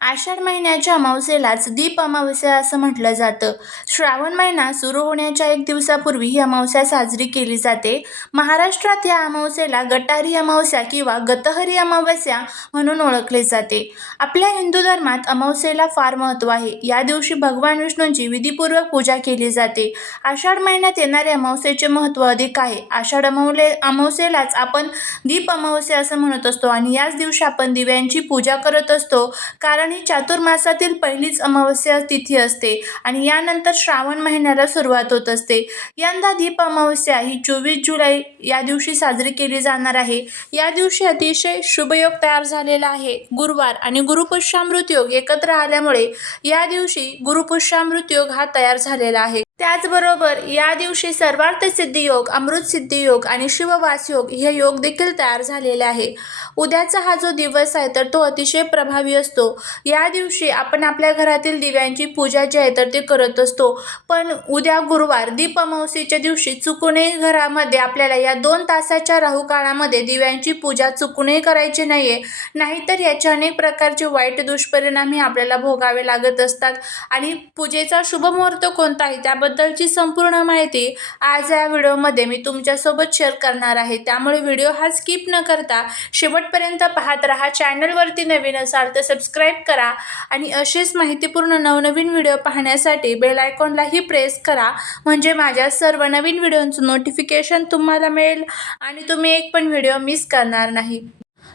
आषाढ महिन्याच्या अमावस्येलाच दीप अमावस्या असं म्हटलं जातं. श्रावण महिना सुरू होण्याच्या एक दिवसापूर्वी ही अमावस्या साजरी केली जाते. महाराष्ट्रात या अमावस्येला गटारी अमावस्या किंवा गतहरी अमावस्या म्हणून ओळखले जाते. आपल्या हिंदू धर्मात अमावस्येला फार महत्त्व आहे. या दिवशी भगवान विष्णूंची विधीपूर्वक पूजा केली जाते. आषाढ महिन्यात येणारे अमावस्येचे महत्त्व अधिक आहे. आषाढ अमावले अमावस्येलाच आपण दीप अमावस्या असं म्हणत असतो आणि याच दिवशी आपण दिव्यांची पूजा करत असतो. कारण आणि चातुर्मासातील पहिलीच अमावस्या तिथी असते आणि यानंतर श्रावण महिन्याला सुरुवात होत असते. यंदा दीप अमावस्या ही चोवीस जुलै या दिवशी साजरी केली जाणार आहे. या दिवशी अतिशय शुभयोग तयार झालेला आहे. गुरुवार आणि गुरुपुष्यामृत योग एकत्र आल्यामुळे या दिवशी गुरुपुष्यामृत योग हा तयार झालेला आहे. त्याचबरोबर या दिवशी सर्वार्थ सिद्धी योग अमृत सिद्धी योग आणि शिववास योग हे योग देखील तयार झालेले आहे. उद्याचा हा जो दिवस आहे तर तो अतिशय प्रभावी असतो. या दिवशी आपण आपल्या घरातील दिव्यांची पूजा जी आहे तर ते करत असतो. पण उद्या गुरुवार दीप अमावस्येच्या दिवशी चुकूनही घरामध्ये आपल्याला या दोन तासाच्या राहू काळामध्ये दिव्यांची पूजा चुकूनही करायची नाही आहे नाहीतर याचे अनेक प्रकारचे वाईट दुष्परिणामही आपल्याला भोगावे लागत असतात. आणि पूजेचा शुभ मुहूर्त कोणता आहे याबद्दलची संपूर्ण माहिती आज या व्हिडिओमध्ये मी तुमच्यासोबत शेअर करणार आहे. त्यामुळे व्हिडिओ हा स्किप न करता शेवटपर्यंत पाहत राहा. चॅनलवरती नवीन असाल तर सबस्क्राईब करा आणि असेच माहितीपूर्ण नवनवीन व्हिडिओ पाहण्यासाठी बेल आयकॉनलाही प्रेस करा. म्हणजे माझ्या सर्व नवीन व्हिडिओंचं नोटिफिकेशन तुम्हाला मिळेल आणि तुम्ही एक पण व्हिडिओ मिस करणार नाही.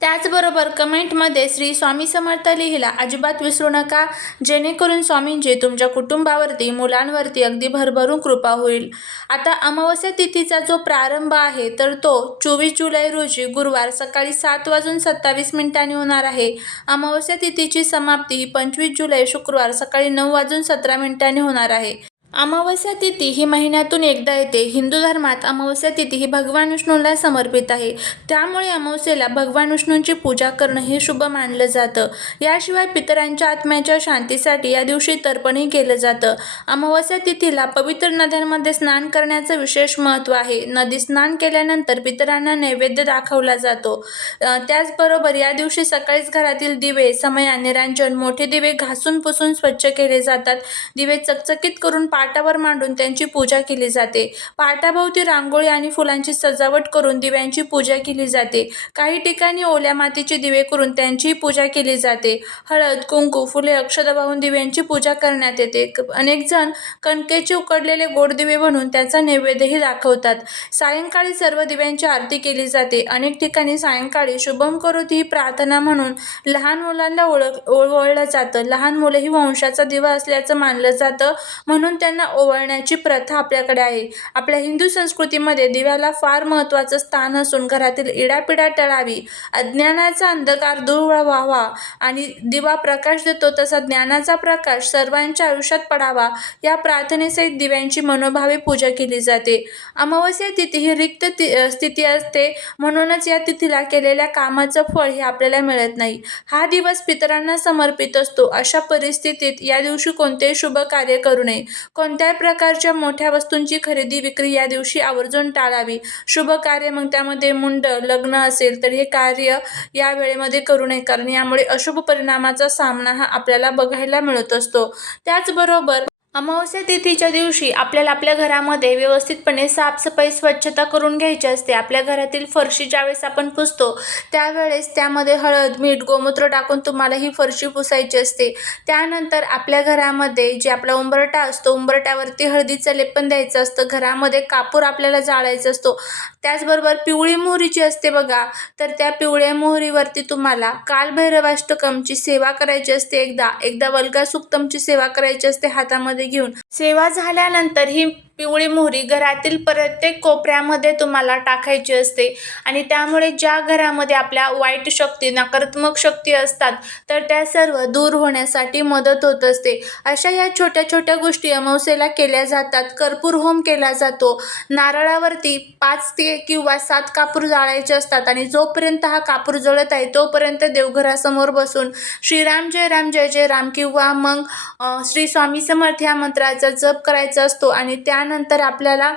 त्याचबरोबर कमेंटमध्ये श्री स्वामी समर्थ लिहिला अजिबात विसरू नका. जेणेकरून स्वामींची तुमच्या कुटुंबावरती मुलांवरती अगदी भरभरून कृपा होईल. आता अमावस्या तिथीचा जो प्रारंभ आहे तर तो चोवीस जुलै रोजी गुरुवार सकाळी सात वाजून सत्तावीस मिनिटांनी होणार आहे. अमावस्या तिथीची समाप्ती पंचवीस जुलै शुक्रवार सकाळी नऊ वाजून सतरा मिनिटांनी होणार आहे. अमावस्या तिथी ही महिन्यातून एकदा येते. हिंदू धर्मात अमावस्या तिथी ही भगवान विष्णूला समर्पित आहे. त्यामुळे अमावस्येला भगवान विष्णूंची पूजा करणं हे शुभ मानलं जातं. याशिवाय पितरांच्या आत्म्याच्या शांतीसाठी या दिवशी तर्पणही केलं जातं. अमावस्या तिथीला पवित्र नद्यांमध्ये स्नान करण्याचं विशेष महत्त्व आहे. नदी स्नान केल्यानंतर पितरांना नैवेद्य दाखवला जातो. त्याचबरोबर या दिवशी सकाळीच घरातील दिवे समया निरांजन मोठे दिवे घासून पुसून स्वच्छ केले जातात. दिवे चकचकीत करून पाटावर मांडून त्यांची पूजा केली जाते. पाटाभोवती रांगोळी आणि फुलांची सजावट करून दिव्यांची पूजा केली जाते. काही ठिकाणी ओल्या मातीचे दिवे करून त्यांचीही पूजा केली जाते. हळद कुंकू फुले अक्षता वाहून दिव्यांची पूजा करण्यात येते. क- अनेक जण कणकेचे उकडलेले गोड दिवे म्हणून त्याचा नैवेद्यही दाखवतात. सायंकाळी सर्व दिव्यांची आरती केली जाते. अनेक ठिकाणी सायंकाळी शुभम करोती ही प्रार्थना म्हणून लहान मुलांना ओळख ओवळलं जातं. लहान मुले ही वंशाचा दिवा असल्याचं मानलं जातं. म्हणून त्यांना ओवाळण्याची प्रथा आपल्याकडे आहे. आपल्या हिंदू संस्कृतीमध्ये दिव्याला फार महत्त्वाचं स्थान असून घरातील इडापिडा टळावी अज्ञानाचा अंधकार दूर व्हावा आणि दिवा प्रकाश देतो तसा ज्ञानाचा प्रकाश सर्वांच्या आयुष्यात पडावा या प्रार्थनेसहित दिव्यांची मनोभावे पूजा केली जाते. अमावस्या तिथी ही रिक्त ति स्थिती असते म्हणूनच या तिथीला केलेल्या कामाचं फळ हे आपल्याला मिळत नाही. हा दिवस पितरांना समर्पित असतो. अशा परिस्थितीत या दिवशी कोणतेही शुभ कार्य करू नये. कोणत्याही प्रकारच्या मोठ्या वस्तूंची खरेदी विक्री या दिवशी आवर्जून टाळावी. शुभ कार्य मग त्यामध्ये मुंड लग्न असेल तर हे कार्य या वेळेमध्ये करू नये कारण यामुळे अशुभ परिणामाचा सामना हा आपल्याला बघायला मिळत असतो. त्याचबरोबर अमावस्या तिथीच्या दिवशी आपल्याला आपल्या घरामध्ये व्यवस्थितपणे साफसफाई स्वच्छता करून घ्यायची असते. आपल्या घरातील फरशी ज्यावेळेस आपण पुसतो त्यावेळेस त्यामध्ये हळद मीठ गोमूत्र टाकून तुम्हाला ही फरशी पुसायची असते. त्यानंतर आपल्या घरामध्ये जे आपला उंबरटा असतो उंबरट्यावरती हळदीचं लेपन द्यायचं असतं. घरामध्ये कापूर आपल्याला जाळायचा असतो. त्याचबरोबर पिवळी मोहरी जी असते बघा. तर त्या पिवळ्या मोहरीवरती तुम्हाला कालभैरवाष्टकमची सेवा करायची असते एकदा. एकदा वल्गा सुक्तमची सेवा करायची असते हातामध्ये घेऊन. सेवा झाल्यानंतर ही पिवळी मोहरी घरातील प्रत्येक कोपऱ्यामध्ये तुम्हाला टाकायची असते. आणि त्यामुळे ज्या घरामध्ये आपल्या वाईट शक्ती नकारात्मक शक्ती असतात तर त्या सर्व दूर होण्यासाठी मदत होत असते. अशा या छोट्या छोट्या गोष्टी अमावस्येला केल्या जातात. कर्पूर होम केला जातो. नारळावरती पाच ते किंवा सात कापूर जाळायचे असतात आणि जोपर्यंत हा कापूर जळत आहे तोपर्यंत देवघरासमोर बसून श्रीराम जय राम जय जय राम किंवा मग श्री स्वामी समर्थ ह्या मंत्राचा जप करायचा असतो आणि त्या त्यानंतर आपल्याला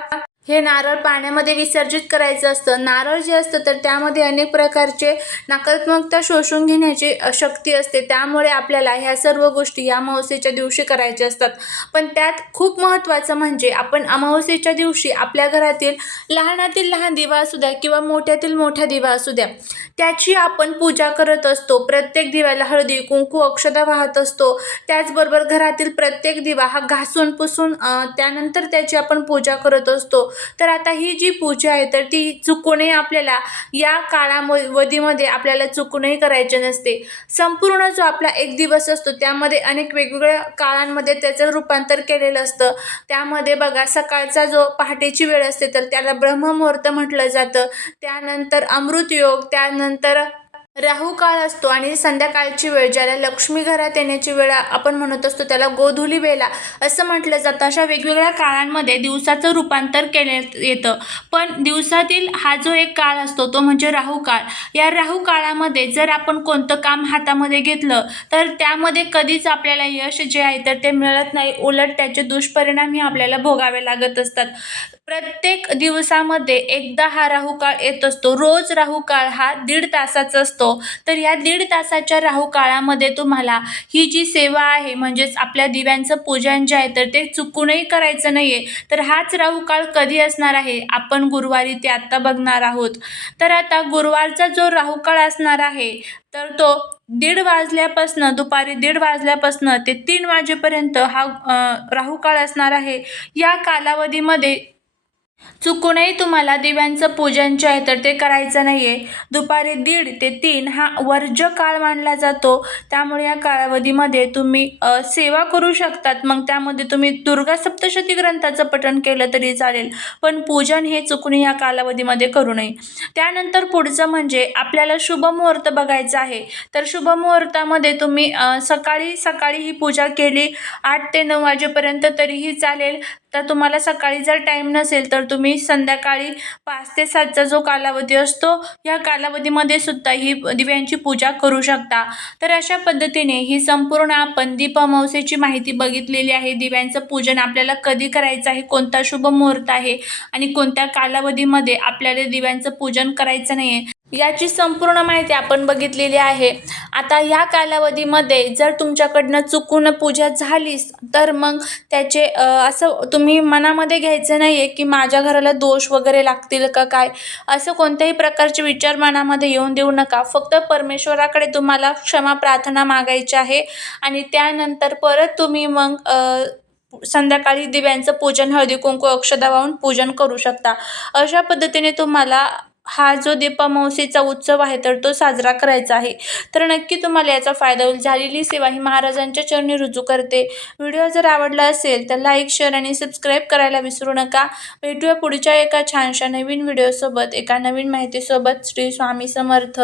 हे नारळ पाण्यामध्ये विसर्जित करायचं असतं. नारळ जे असतं तर त्यामध्ये अनेक प्रकारचे नकारात्मकता शोषून घेण्याची शक्ती असते. त्यामुळे आपल्याला ह्या सर्व गोष्टी या अमावस्येच्या दिवशी करायच्या असतात. पण त्यात खूप महत्त्वाचं म्हणजे आपण अमावस्येच्या दिवशी आपल्या घरातील लहानातील लहान दिवा असू द्या किंवा मोठ्यातील मोठा दिवा असू द्या त्याची आपण पूजा करत असतो. प्रत्येक दिव्याला हळदी कुंकू अक्षता वाहत असतो. त्याचबरोबर घरातील प्रत्येक दिवा हा घासून पुसून त्यानंतर त्याची आपण पूजा करत असतो. तर आता ही जी पूजा आहे तर ती चुकूनही आपल्याला या काळावधीमध्ये आपल्याला चुकूनही करायचे नसते. संपूर्ण जो आपला एक दिवस असतो त्यामध्ये अनेक वेगवेगळ्या काळांमध्ये त्याचं रूपांतर केलेलं असतं. त्यामध्ये बघा सकाळचा जो पहाटेची वेळ असते तर त्याला ब्रह्ममुहूर्त म्हटलं जातं. त्यानंतर अमृतयोग त्यानंतर राहू काळ असतो आणि संध्याकाळची वेळ ज्याला लक्ष्मी घरात येण्याची वेळ आपण म्हणत असतो त्याला गोधुली वेळा असं म्हटलं जातं. अशा वेगवेगळ्या काळांमध्ये दिवसाचं रूपांतर केण्यात येतं. पण दिवसातील हा जो एक काळ असतो तो म्हणजे राहू काळ. या राहू काळामध्ये जर आपण कोणतं काम हातामध्ये घेतलं तर त्यामध्ये कधीच आपल्याला यश जे आहे तर ते मिळत नाही. उलट त्याचे दुष्परिणामही आपल्याला भोगावे लागत असतात. प्रत्येक दिवसामध्ये एकदा हा राहू काळ येत असतो. रोज राहू काळ हा दीड तासाचा असतो. तर या दीड तासाच्या राहू काळामध्ये तुम्हाला ही जी सेवा आहे म्हणजेच आपल्या दिव्यांचं पूजन जे आहे तर ते चुकूनही करायचं नाही आहे तर हाच राहू काळ कधी असणार आहे? आपण गुरुवारी ते आत्ता बघणार आहोत. तर आता गुरुवारचा जो राहुकाळ असणार आहे तर तो दीड वाजल्यापासनं दुपारी दीड वाजल्यापासनं ते तीन वाजेपर्यंत हा राहुकाळ असणार आहे. या कालावधीमध्ये चुकूनही तुम्हाला दिव्यांचं पूजन जे आहे तर ते करायचं नाही आहे दुपारी दीड ते तीन हा वर्ज्य काळ मानला जातो. त्यामुळे या कालावधीमध्ये तुम्ही सेवा करू शकतात. मग त्यामध्ये तुम्ही दुर्गा सप्तशती ग्रंथाचं पठण केलं तरी चालेल. पण पूजन हे चुकून या कालावधीमध्ये करू नये. त्यानंतर पुढचं म्हणजे आपल्याला शुभमुहूर्त बघायचं आहे. तर शुभमुहूर्तामध्ये तुम्ही सकाळी सकाळी ही पूजा केली. आठ ते नऊ वाजेपर्यंत तरीही चालेल. तर तुम्हाला सकाळी जर टाईम नसेल तर तुम्ही संध्याकाळी पाच ते सातचा जो कालावधी असतो या कालावधीमध्ये सुद्धा ही दिव्यांची पूजा करू शकता. तर अशा पद्धतीने ही संपूर्ण आपण दीप अमावस्येची माहिती बघितलेली आहे. दिव्यांचं पूजन आपल्याला कधी करायचं आहे कोणता शुभ मुहूर्त आहे आणि कोणत्या कालावधीमध्ये आपल्याला दिव्यांचं पूजन करायचं नाही आहे याची संपूर्ण माहिती आपण बघितलेली आहे. आता ह्या कालावधीमध्ये जर तुमच्याकडनं चुकून पूजा झालीच तर मग त्याचे असं तुम्ही मनामध्ये घ्यायचं नाही आहे की माझ्या घराला दोष वगैरे लागतील का काय? असं कोणत्याही प्रकारचे विचार मनामध्ये येऊन देऊ नका. फक्त परमेश्वराकडे तुम्हाला क्षमा प्रार्थना मागायची आहे आणि त्यानंतर परत तुम्ही मग संध्याकाळी दिव्यांचं पूजन हळदी कुंकू अक्षदा वाहून पूजन करू शकता. अशा पद्धतीने तुम्हाला हा जो दीपामावशीचा उत्सव आहे तर तो साजरा करायचा आहे. तर नक्की तुम्हाला याचा फायदा होईल. झालेली सेवा ही महाराजांच्या चरणी रुजू करते. व्हिडिओ जर आवडला असेल तर लाईक शेअर आणि सबस्क्राईब करायला विसरू नका. भेटूया पुढच्या एका छानशा नवीन व्हिडिओसोबत एका नवीन माहितीसोबत. श्री स्वामी समर्थ.